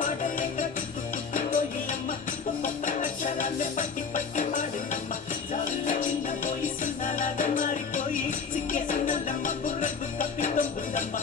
పాడలేక కుట్టుకుపోయినమ్మ ఒక్కొక్క అక్షరాలే పట్టి పట్టి పాడినమ్మ జాబిల చిన్న పోయి సున్నాలాగా మారిపోయి సిక్కేసిందమ్మ బుర్రకు కప్పి తొంగుందమ్మ